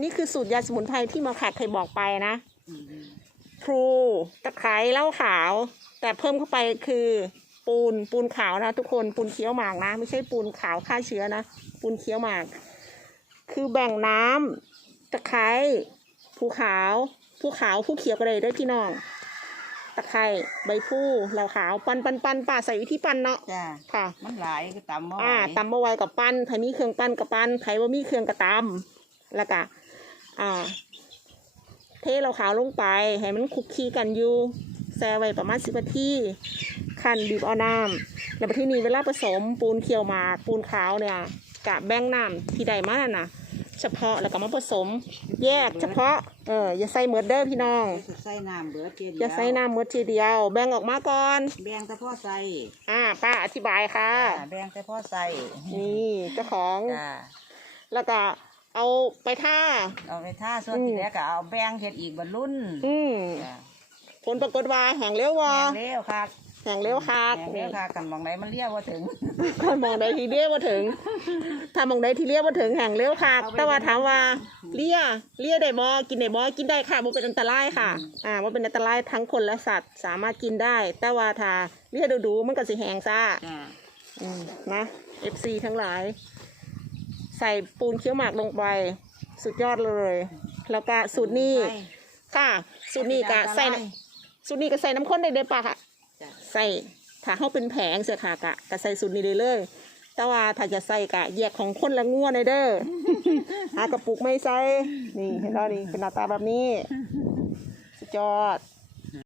นี่คือสูตรยาสมุนไพรที่มาขัดเคยบอกไปนะพลูตะไคร้เหล้าขาว แต่เพิ่มเข้าไปคือปูนปูนขาวนะ ทุกคนปูนเคี้ยวหมากนะ ไม่ใช่ปูนขาวฆ่าเชื้อนะปูนเคี้ยวหมาก คือแบ่งน้ำตะไคร้ภูขาวภูขาวผู้เขียวก็เลยด้วยพี่น้อง ตะไคร้ใบผู้เหล่าขาวปันปันปันป่าใส่วิธีปันเนาะจ้าค่ะ มันหลายก็ตำมาอ่าตำบะไว้กับปั้นใครมีเครื่องปั้นกับปั้นใครว่ามีเครื่องกระตำแล้วก็ อ่า เทเราขาวลงไป ให้มันคลุกคลีกันอยู่แช่ไว้ประมาณสิบนาทีคั้นบีบเอาน้ำแล้วที่นี้เวลาผสมปูนเคี่ยวหมากปูนขาวเนี่ยกะแบ่งน้ำที่ใดมาน่ะนะเฉพาะแล้วก็มาผสม แยกเฉพาะเอออย่าใส่เหมือนเด้อพี่น้องจะใส่น้ำเบิดเทียเดียวอย่าใส่น้ำหมดทีเดียว แบ่งออกมาก่อน แบ่งแต่พ่อใส่อ่าป้าอธิบายค่ะจ้าแบ่งแต่พ่อใส่นี่เจ้าของจ้าแล้วก็ เอาไปท่า เอาไปท่าส่วนอืมที่แล้วก็เอาแบ่งเฮ็ดอีกบรรลุนอืมจ้าผลปรากฏว่าแห่งเลี้ยววอแบ่งเร็วคักแห่งเลี้ยวคักแบ่งเร็วคักกันมองไหนมันเลี้ยวว่าถึงถ้ามองใดทีเลี้ยวมาถึงถ้ามองใดทีเลี้ยวมาถึงแห่งเลี้ยวคักเอาไปแต่ว่าถามว่าอืมเลี้ยเลี้ยได้บอกินได้บอกินได้ค่ะมันเป็นอันตรายค่ะ อ่ามันเป็นอันตรายทั้งคนและสัตว์สามารถกินได้ แต่ว่าถ้าเลี้ยดูๆมันก็สิแหงซ่าจ้าอืมนะ FC ทั้งหลาย ใส่ปูนเคี้ยวหมากลงไป สุดยอดเลย แล้วก็สูตรนี้ค่ะ สูตรนี้ก็ใส่น้ำสูตรนี้ก็ใส่น้ำข้นได้เลยปะค่ะจ้าใส่ถ้าเขาเป็นแผงเสียค่ะกะกะใส่สูตรนี้เลยเลยแต่ว่าถ้าจะใส่กะแยกของคนละงัวในเด้อหากระปุกไม่ใส่นี่เห็นแล้วนี่เป็นหน้าตาแบบนี้ สุดยอด